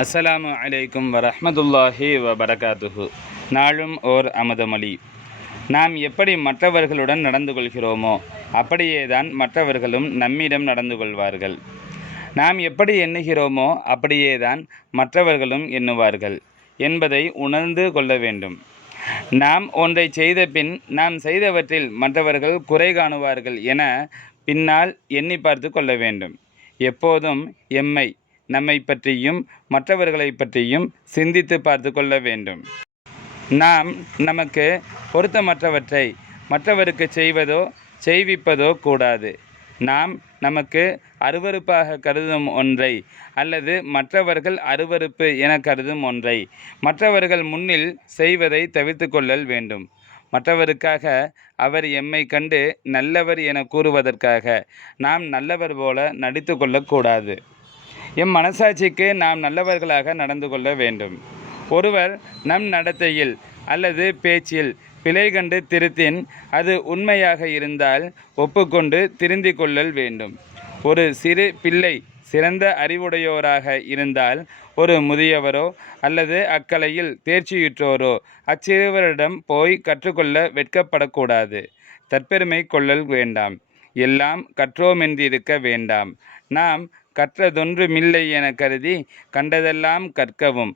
அஸ்ஸலாமு அலைக்கும் வரஹ்மத்துல்லாஹி வபரகாத்துஹு. நாளும் ஓர் அமுதமொழி. நாம் எப்படி மற்றவர்களுடன் நடந்து கொள்கிறோமோ அப்படியே தான் மற்றவர்களும் நம்மிடம் நடந்து கொள்வார்கள். நாம் எப்படி எண்ணுகிறோமோ அப்படியே தான் மற்றவர்களும் எண்ணுவார்கள் என்பதை உணர்ந்து கொள்ள வேண்டும். நாம் ஒன்றை செய்த பின் நாம் செய்தவற்றில் மற்றவர்கள் குறை காணுவார்கள் என பின்னால் எண்ணி பார்த்து கொள்ள வேண்டும். எப்போதும் எம்மை நம்மை பற்றியும் மற்றவர்களை பற்றியும் சிந்தித்து பார்த்து கொள்ள வேண்டும். நாம் நமக்கு பொருத்தமற்றவற்றை மற்றவருக்கு செய்வதோ செய்விப்பதோ கூடாது. நாம் நமக்கு அருவருப்பாக கருதும் ஒன்றை அல்லது மற்றவர்கள் அருவருப்பு என கருதும் ஒன்றை மற்றவர்கள் முன்னில் செய்வதை தவிர்த்து கொள்ளல் வேண்டும். மற்றவருக்காக அவர் எம்மை கண்டு நல்லவர் என கூறுவதற்காக நாம் நல்லவர் போல நடித்து கொள்ளக்கூடாது எம் மனசாட்சிக்கு நாம் நல்லவர்களாக நடந்து கொள்ள வேண்டும். ஒருவர் நம் நடத்தையில் அல்லது பேச்சில் பிழை கண்டு திருத்தின் அது உண்மையாக இருந்தால் ஒப்புக்கொண்டு திருந்திக் கொள்ளல் வேண்டும். ஒரு சிறு பிள்ளை சிறந்த அறிவுடையோராக இருந்தால் ஒரு முதியவரோ அல்லது அக்கலையில் தேர்ச்சியுற்றோரோ அச்சிறுவரிடம் போய் கற்றுக்கொள்ள வெட்கப்படக்கூடாது. தற்பெருமை கொள்ளல் வேண்டாம். எல்லாம் கற்றோமென்றிருக்க வேண்டாம். நாம் கற்றதொன்றுமில்லை என கருதி கண்டதெல்லாம் கற்கவும்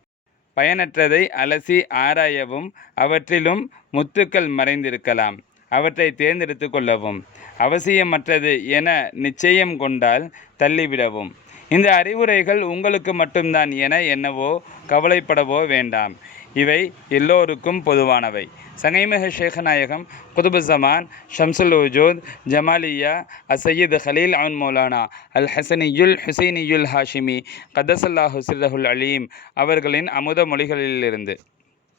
பயனற்றதை அலசி ஆராயவும் அவற்றிலும் முத்துக்கள் மறைந்திருக்கலாம். அவற்றை தேர்ந்தெடுத்து கொள்ளவும் அவசியமற்றது என நிச்சயம் கொண்டால் தள்ளிவிடவும். இந்த அறிவுரைகள் உங்களுக்கு மட்டும்தான் என என்னவோ கவலைப்படவோ வேண்டாம். இவை எல்லோருக்கும் பொதுவானவை. சங்கைமிக ஷேகநாயகம் குதுபு ஜமான் ஷம்சுல் உஜூத் ஜமாலியா அசையீத் ஹலீல் அவன் மௌலானா அல் ஹசனியுல் ஹுசைனியுல் ஹாஷிமி கதசல்லா ஹுசிரஹுல் அலீம் அவர்களின் அமுத மொழிகளிலிருந்து.